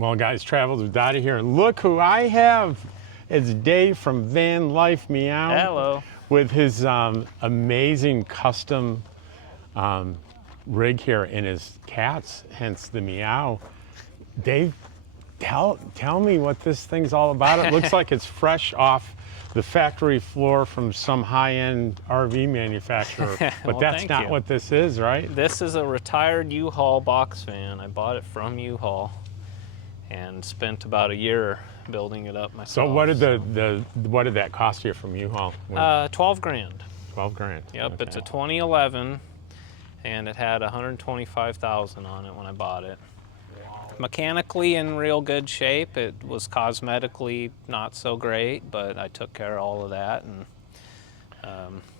Well, guys, Travels with Dottie here, and look who I have. It's Dave from Life Meow. Hello. With his amazing custom rig here and his cats, hence the meow. Dave, tell me what this thing's all about. It looks like it's fresh off the factory floor from some high-end RV manufacturer, but Well, that's not what this is, right? This is a retired U-Haul box van. I bought it from U-Haul and spent about a year building it up myself. So what did what did that cost you from U-Haul? 12 grand. 12 grand. Yep, okay. It's a 2011 and it had 125,000 on it when I bought it. Mechanically in real good shape. It was cosmetically not so great, but I took care of all of that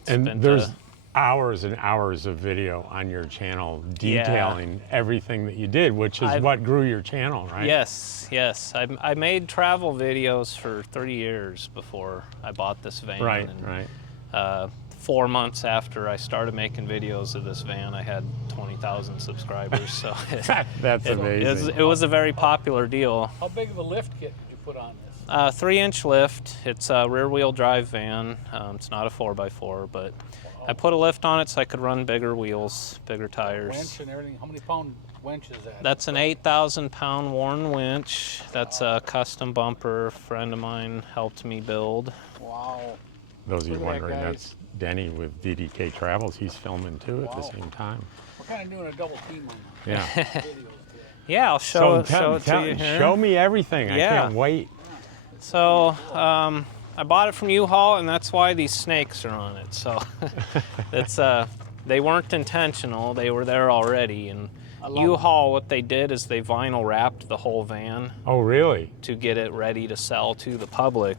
and there's hours and hours of video on your channel detailing everything that you did, which is what grew your channel, right? Yes, yes. I made travel videos for 30 years before I bought this van. Right, and, right. 4 months after I started making videos of this van, I had 20,000 subscribers. So that's amazing. It was a very popular deal. How big of a lift kit did you put on this? 3-inch lift. It's a rear-wheel drive van. It's not a 4x4, but I put a lift on it so I could run bigger wheels, bigger tires. Winch and everything. How many pound winch is that? That's an 8,000-pound Warren winch. That's a custom bumper a friend of mine helped me build. Wow. Those of you Look at that, wondering, guys. that's Denny with DDK Travels. He's filming too at the same time. We're kind of doing a double team on Yeah. videos today. Yeah, I'll show it to you here. Show me everything. Yeah. I can't wait. So I bought it from U-Haul, and that's why these snakes are on it. So it's they weren't intentional; they were there already. And U-Haul, what they did is they vinyl wrapped the whole van. Oh, really? To get it ready to sell to the public,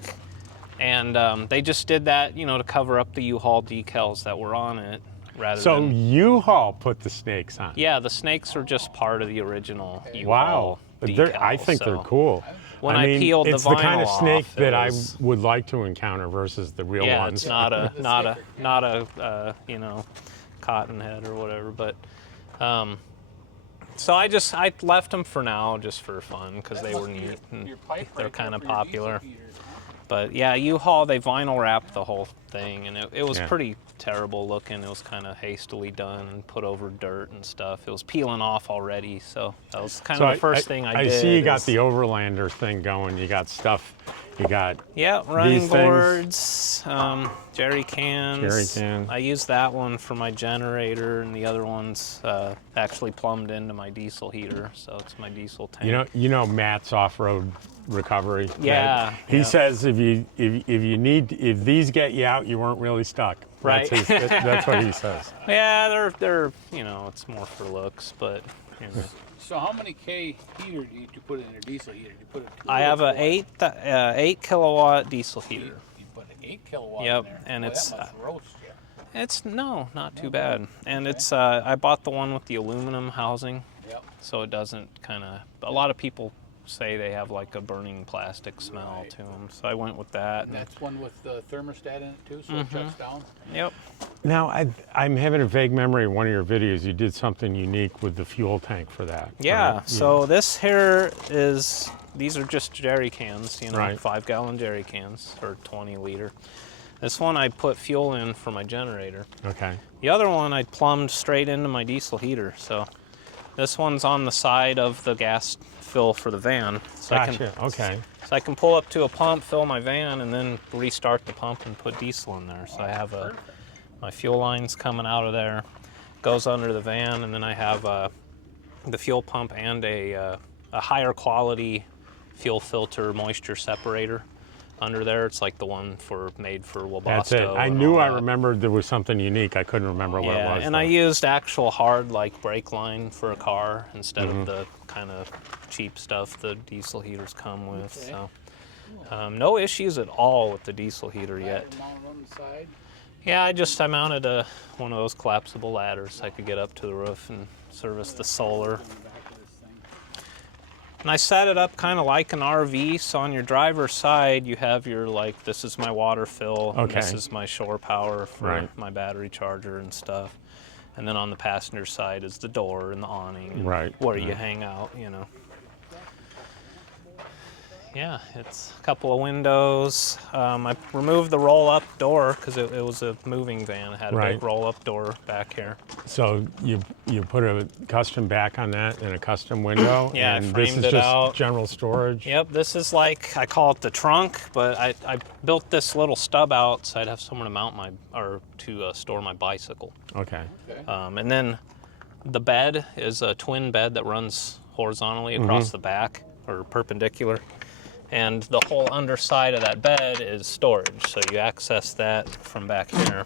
and they just did that, you know, to cover up the U-Haul decals that were on it. So U-Haul put the snakes on? Yeah, the snakes are just part of the original U-Haul. Wow, decal, I think they're cool. When I mean, peeled the vinyl it's the kind of snake off, that I would like to encounter versus the real yeah, ones. it's not a you know, cotton head or whatever. But so I left them for now just for fun because they were neat and they're kind of popular. But yeah, U-Haul, they vinyl wrapped the whole thing, and it was pretty terrible looking. It was kind of hastily done and put over dirt and stuff. It was peeling off already, so that was kind of the first thing I did. I see you got the Overlander thing going. You got stuff. You got running boards, jerry cans. Jerry can. I used that one for my generator, and the other one's actually plumbed into my diesel heater, so it's my diesel tank. You know Matt's off-road recovery. Yeah. He says if these get you out, you weren't really stuck. Right. That's what he says. Yeah, they're you know, it's more for looks, but you know. So how many K heater did you put in your diesel heater? Did you put I have a 8 kilowatt diesel heater. You put an 8 kilowatt Yep, in there? and Boy, it's that must roast you. it's not too bad. And it's I bought the one with the aluminum housing. Yep. So it doesn't a lot of people say they have like a burning plastic smell to them. So I went with that. And that's one with the thermostat in it too, so it shuts down? Yep. Now, I'm having a vague memory of one of your videos. You did something unique with the fuel tank for that. Yeah, right? so this here these are just jerry cans, you know, Right. 5-gallon jerry cans, or 20 liter. This one I put fuel in for my generator. Okay. The other one I plumbed straight into my diesel heater. So this one's on the side of the gas fill for the van. So Gotcha, okay. So I can pull up to a pump, fill my van, and then restart the pump and put diesel in there. So I have my fuel lines coming out of there, goes under the van, and then I have the fuel pump and a higher quality fuel filter moisture separator under there. It's like the one made for Webasto. That's it. I knew I remembered there was something unique. I couldn't remember what it was. And I used actual hard like brake line for a car instead of the kind of cheap stuff the diesel heaters come with. So no issues at all with the diesel heater yet. Yeah, I mounted one of those collapsible ladders so I could get up to the roof and service the solar. And I set it up kind of like an RV, so on your driver's side you have your, like, this is my water fill, and this is my shore power for my battery charger and stuff. And then on the passenger side is the door and the awning, and where you hang out, you know. yeah, it's a couple of windows. I removed the roll-up door because it was a moving van. It had a Right. big roll-up door back here. So you put a custom back on that and a custom window, Yeah, I and this framed is it just out. general storage. Yep, this is like, I call it the trunk, but I built this little stub out so I'd have somewhere to mount to store my bicycle. Okay. And then the bed is a twin bed that runs horizontally across the back, or perpendicular. And the whole underside of that bed is storage, so you access that from back here.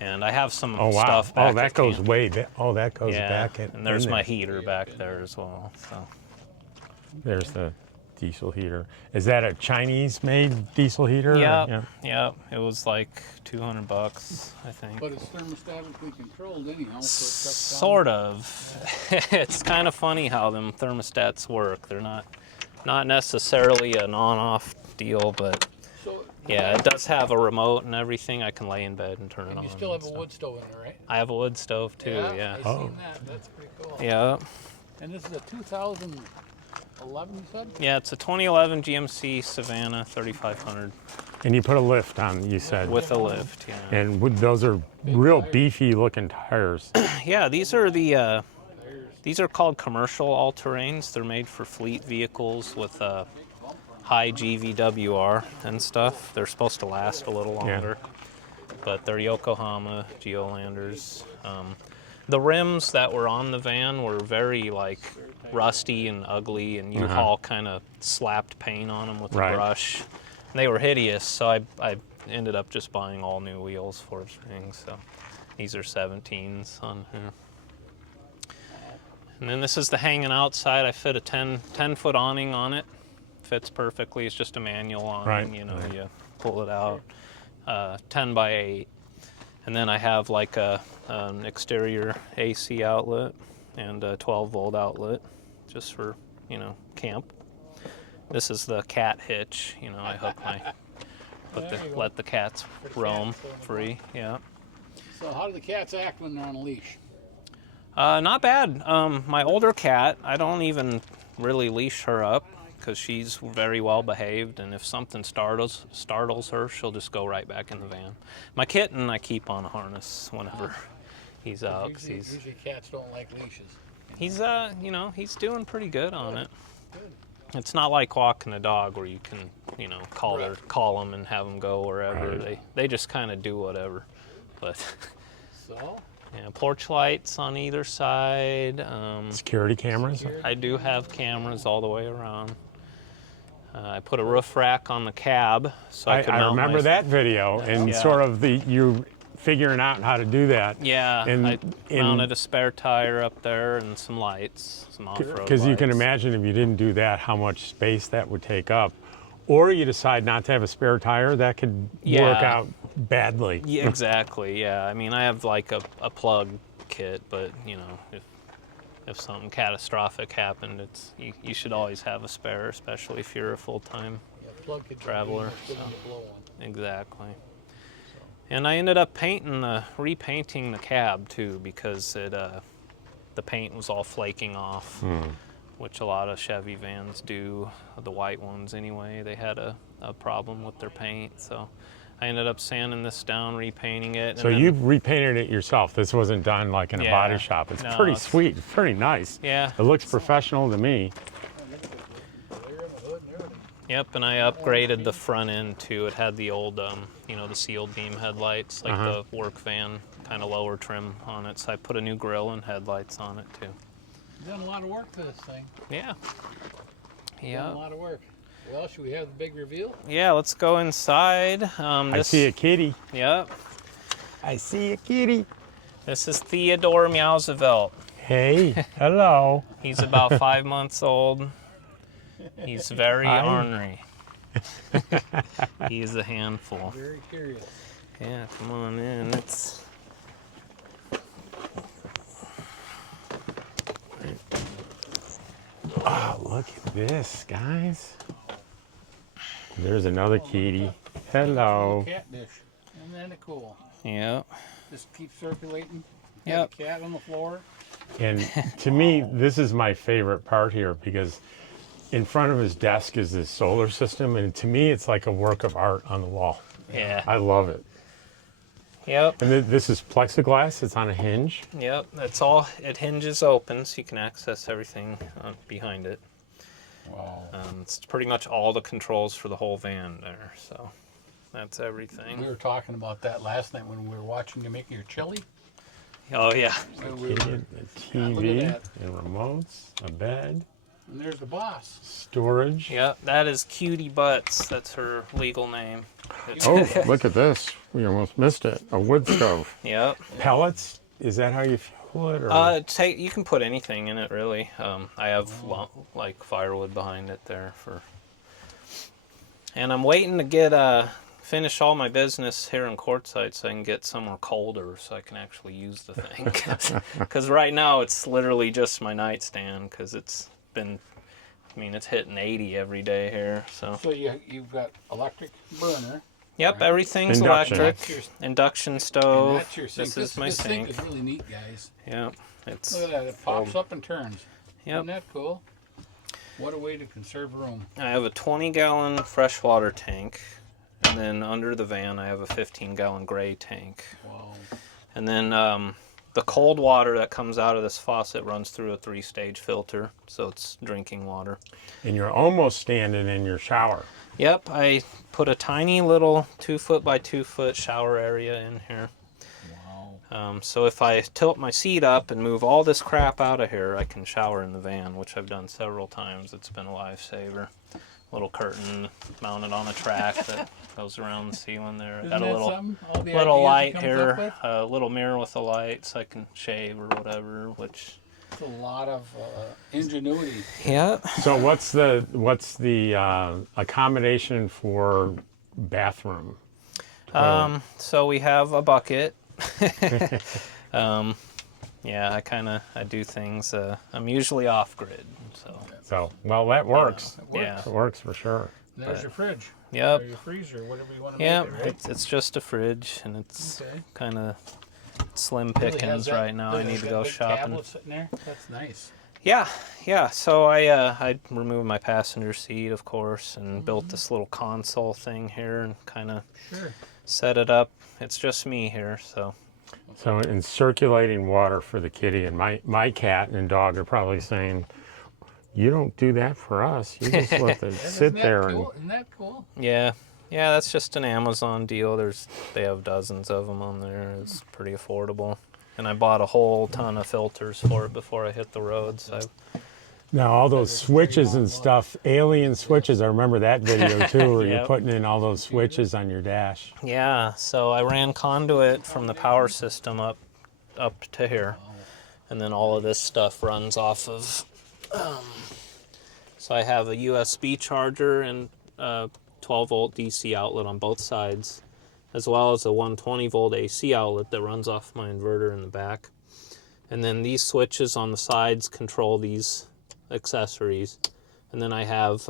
And I have some Oh wow. stuff back Oh, that at goes camp. way back. Oh, that goes Yeah, back. and there's in my there. heater back there as well. So There's the diesel heater. Is that a Chinese-made diesel heater? or- yeah, it was like $200, I think. But it's thermostatically controlled anyhow, so it cuts down. Sort of. It's kind of funny how them thermostats work. They're not necessarily an on-off deal, but So, yeah, it does have a remote and everything. I can lay in bed and turn it and on. you still have a and wood stove in there, right? I have a wood stove too, yeah. I seen that. That's pretty cool. Yeah. And this is a 2011, you said? Yeah, it's a 2011 GMC Savana 3500 And you put a lift on, you said. with a lift, yeah. And those are real beefy-looking tires. Yeah, these are called commercial all-terrains. They're made for fleet vehicles with high GVWR and stuff. They're supposed to last a little longer, but they're Yokohama Geolanders. The rims that were on the van were very like rusty and ugly, and U-Haul kind of slapped paint on them with a Right. brush. And they were hideous, so I ended up just buying all new wheels for things. So these are 17s on here. And then this is the hanging outside. I fit a 10-foot awning on it. Fits perfectly. It's just a manual awning. Right. You know, you pull it out. 10 by 8. And then I have like an exterior AC outlet and a 12-volt outlet, just for, camp. This is the cat hitch. I hook let the cats roam free. Yeah. So how do the cats act when they're on a leash? Not bad. My older cat, I don't even really leash her up because she's very well behaved, and if something startles her, she'll just go right back in the van. My kitten, I keep on a harness whenever he's out. Usually cats don't like leashes. He's doing pretty good on it. It's not like walking a dog where you can, call them and have them go wherever. Right. They just kind of do whatever. But So? yeah, porch lights on either side. Security cameras? I do have cameras all the way around. I put a roof rack on the cab so I could I mount remember that video and Yeah. sort of you figuring out how to do that. Yeah, And I mounted a spare tire up there and some lights, some off-road Because you can lights. imagine if you didn't do that, how much space that would take up. Or you decide not to have a spare tire, that could work Yeah. out badly. Yeah, exactly. Yeah, I mean, I have like a plug kit, but if something catastrophic happened, you should always have a spare, especially if you're a full-time Yeah, plug could traveler. be good to blow on. Exactly. And I ended up repainting the cab too, because the paint was all flaking off, which a lot of Chevy vans do. The white ones anyway, they had a problem with their paint. So I ended up sanding this down, repainting it. So you repainted it yourself. This wasn't done like in a Yeah. body shop. It's No, pretty it's- sweet. It's pretty nice. Yeah. It looks professional to me. Yep, and I upgraded the front end too. It had the old, the sealed beam headlights, like the work van kind of lower trim on it. So I put a new grille and headlights on it too. You've done a lot of work for this thing. Yeah. Done a Yeah. lot of work. Well, should we have the big reveal? Yeah, let's go inside. I see a kitty. Yep. I see a kitty. This is Theodore Meowsevelt. Hey, hello. He's about 5 months old. He's very Hi. ornery. He's a handful. Very curious. Yeah, come on in. Oh, look at this, guys. There's another kitty. Hello. Cat dish. Isn't that cool? Yep. Just keep circulating. Yep. Have a cat on the floor. And to me, this is my favorite part here because in front of his desk is this solar system, and to me, it's like a work of art on the wall. Yeah. I love it. Yep. And this is plexiglass. It's on a hinge. Yep. That's all. It hinges open, so you can access everything behind it. Wow. It's pretty much all the controls for the whole van there. So that's everything. We were talking about that last night when we were watching you make your chili. Oh yeah. And we were, A Yeah, look TV at and remotes, a bed, and there's the boss. storage. Yep. That is Cutie Butts. That's her legal name. Oh, look at this. We almost missed it. A wood stove. Yep. Pellets? Is that how you fuel it? Or? You can put anything in it really. I have like firewood behind it there and I'm waiting to get finish all my business here in Quartzsite so I can get somewhere colder so I can actually use the thing. Because right now it's literally just my nightstand because it's been, I mean, it's hitting 80 every day here. So You've got electric burner. yep, Right. Everything's Induction. electric. Induction And stove. that's your sink. This is my this sink. This is really neat, guys. Yep, it's Look at that. It pops up and turns. Yep. Isn't that cool? What a way to conserve room. I have a 20-gallon freshwater tank, and then under the van I have a 15-gallon gray tank. Wow. And then the cold water that comes out of this faucet runs through a 3-stage filter, so it's drinking water. And you're almost standing in your shower. Yep, I put a tiny little 2-foot by 2-foot shower area in here. Wow. So if I tilt my seat up and move all this crap out of here, I can shower in the van, which I've done several times. It's been a lifesaver. Little curtain mounted on a track that goes around the ceiling there. Isn't Got a that little something? All the little ideas light it comes up here, with? a little mirror with a light so I can shave or whatever, which It's a lot of ingenuity. yeah. So what's the accommodation for bathroom? So we have a bucket. Yeah, I do things. I'm usually off grid, so So well, that works. It works. yeah. It works for sure. And there's But- your fridge. Yep. Or your freezer, whatever you want to Yep. make it, right? It's just a fridge, and it's Okay. kind of slim Really has pickings that- right now. I really need has to that go big shopping. tablet sitting there? That's nice. Yeah. So I removed my passenger seat, of course, and built this little console thing here, and kind of Sure. set it up. It's just me here, so So in circulating water for the kitty, and my cat and dog are probably saying, "You don't do that for us. You just let it sit Isn't that there cool? Isn't that cool? yeah. That's just an Amazon deal. They have dozens of them on there. It's pretty affordable, and I bought a whole ton of filters for it before I hit the road. So Now all those switches and stuff, alien switches. I remember that video too, where you're Yep. putting in all those switches on your dash. yeah, so I ran conduit from the power system up to here, and then all of this stuff runs off of. So I have a USB charger and 12-volt DC outlet on both sides, as well as a 120-volt AC outlet that runs off my inverter in the back. And then these switches on the sides control these accessories. And then I have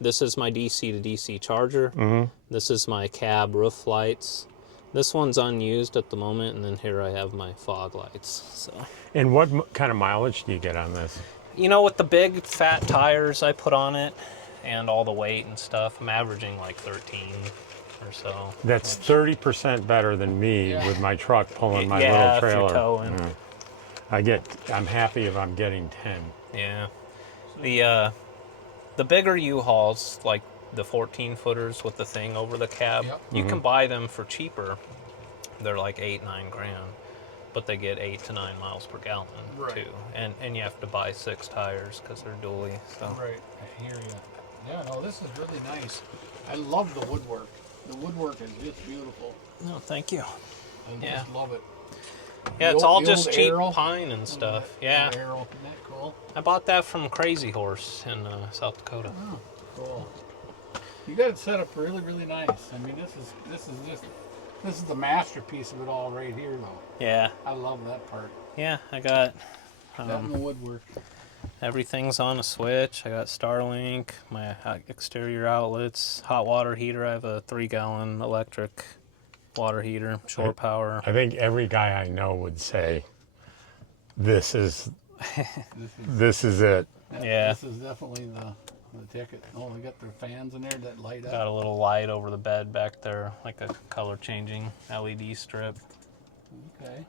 this is my DC to DC charger. Mm-hmm. This is my cab roof lights. This one's unused at the moment, and then here I have my fog lights. So, And what kind of mileage do you get on this? with the big fat tires I put on it and all the weight and stuff, I'm averaging like 13 or so. That's 30% better than me Yeah. with my truck pulling my Yeah, if little you're trailer. towing. Yeah. I'm happy if I'm getting 10. Yeah. The bigger U-Hauls, like the 14-footers with the thing over the cab, Yep. you can buy them for cheaper. They're like $8-9 grand, but they get 8 to 9 miles per gallon Right. too. And you have to buy 6 tires because they're dually. So Right. I hear you. Yeah, no, this is really nice. I love the woodwork. The woodwork is just beautiful. no, thank you. I Yeah. just love it. Yeah, The it's old- all the just old cheap arrow. pine and stuff. Yeah, Arrow. Isn't that cool? I bought that from Crazy Horse in South Dakota. Oh, cool. You got it set up really, really nice. I mean, this is the masterpiece of it all right here, though. Yeah, I love that part. yeah, I got That and the woodwork. everything's on a switch. I got Starlink, my exterior outlets, hot water heater. I have a 3-gallon electric water heater, shore power. I think every guy I know would say, this is it. Yeah. This is definitely the ticket. Oh, they got their fans in there that light up. Got a little light over the bed back there, like a color changing LED strip. Okay.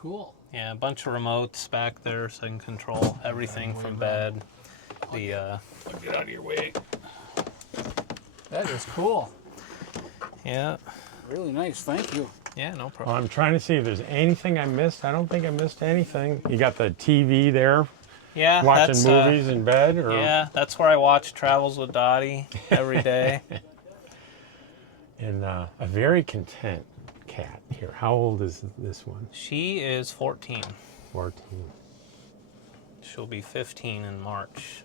Cool. Yeah, a bunch of remotes back there so I can control everything from bed. I'll get out of your way. That is cool. Yeah. Really nice. Thank you. Yeah, no Well, problem. I'm trying to see if there's anything I missed. I don't think I missed anything. You got the TV there, Yeah, watching that's movies in bed, or yeah, that's where I watch Travels with Dottie every day. and a very content cat here. How old is this one? She is 14. 14. She'll be 15 in March.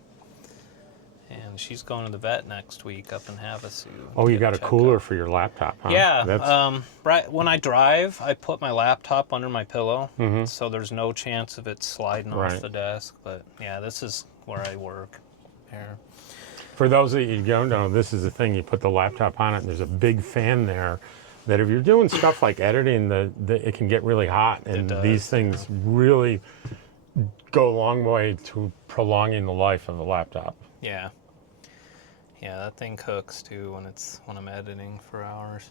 And she's going to the vet next week up in Havasu. Oh, you Get got a checked cooler out. for your laptop, huh? Yeah, That's, right when I drive, I put my laptop under my pillow, Mhm. so there's no chance of it sliding Right. off the desk. But yeah, this is where I work here. for those that you don't know, this is the thing. You put the laptop on it, and there's a big fan there that if you're doing stuff like editing, it can get really hot. And does, these things really go a long way to prolonging the life of the laptop. Yeah. Yeah, that thing cooks too when I'm editing for hours.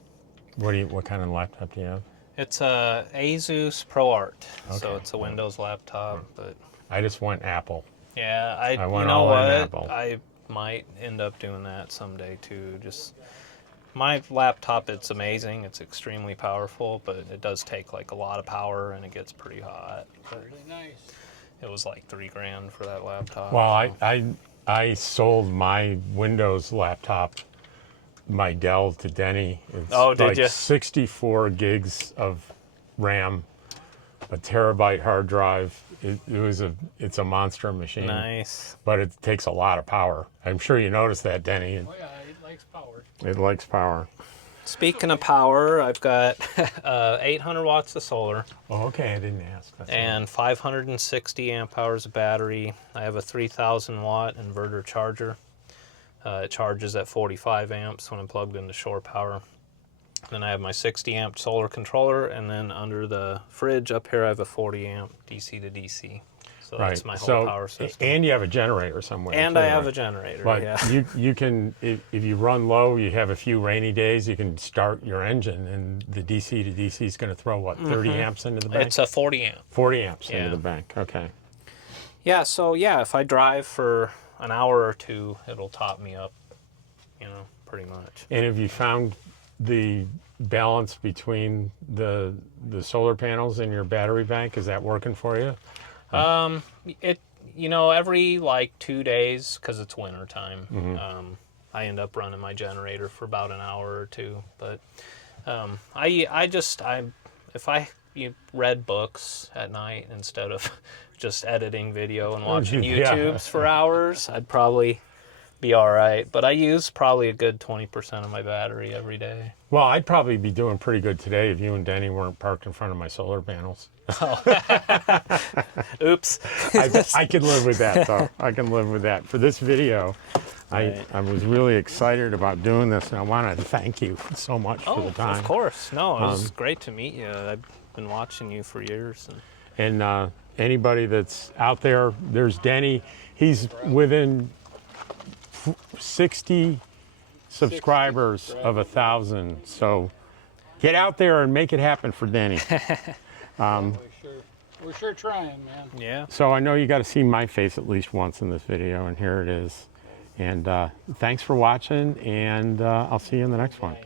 What kind of laptop do you have? It's a Asus ProArt, so Okay. it's a Windows laptop. But I just went Apple. yeah, I I you went know all in what? Apple. I might end up doing that someday too. Just my laptop, it's amazing. It's extremely powerful, but it does take like a lot of power and it gets pretty hot. But Really nice. it was like $3,000 for that laptop. Well, so. I sold my Windows laptop, my Dell, to Denny. It's Oh, did like ya? 64 gigs of RAM, a terabyte hard drive. It's a monster machine. Nice. But it takes a lot of power. I'm sure you noticed that, Denny. Oh yeah, it likes power. It likes power. Speaking of power, I've got 800 watts of solar Oh, okay, I didn't ask. That's and 560 amp hours of battery. I have a 3,000 watt inverter charger. It charges at 45 amps when I'm plugged into shore power. Then I have my 60 amp solar controller, and then under the fridge up here I have a 40 amp DC to DC. So right. that's my whole So, power system. and you have a generator somewhere. And too, I have right? a generator, But yeah. you can, if you run low, you have a few rainy days, you can start your engine, and the DC to DC is going to throw, what, 30 amps into the bank? It's a 40 amp. 40 amps Yeah. into the bank, okay. Yeah, so yeah, if I drive for an hour or two, it'll top me up, pretty much. And have you found the balance between the solar panels and your battery bank? Is that working for you? Every like 2 days, because it's winter time, I end up running my generator for about an hour or two. But if I read books at night instead of just editing video and watching Yeah. YouTubes for hours, I'd probably be all right. But I use probably a good 20% of my battery every day. Well, I'd probably be doing pretty good today if you and Denny weren't parked in front of my solar panels. Oops. I could live with that, though. I can live with that. For this video, Right. I was really excited about doing this, and I want to thank you so much for the time. Of course. No, it was great to meet you. I've been watching you for years. And anybody that's out there, there's Denny. He's within 60 subscribers of 1,000. So get out there and make it happen for Denny. We're sure trying, man. Yeah. So I know you got to see my face at least once in this video, and here it is. And thanks for watching, and I'll see you in the next one.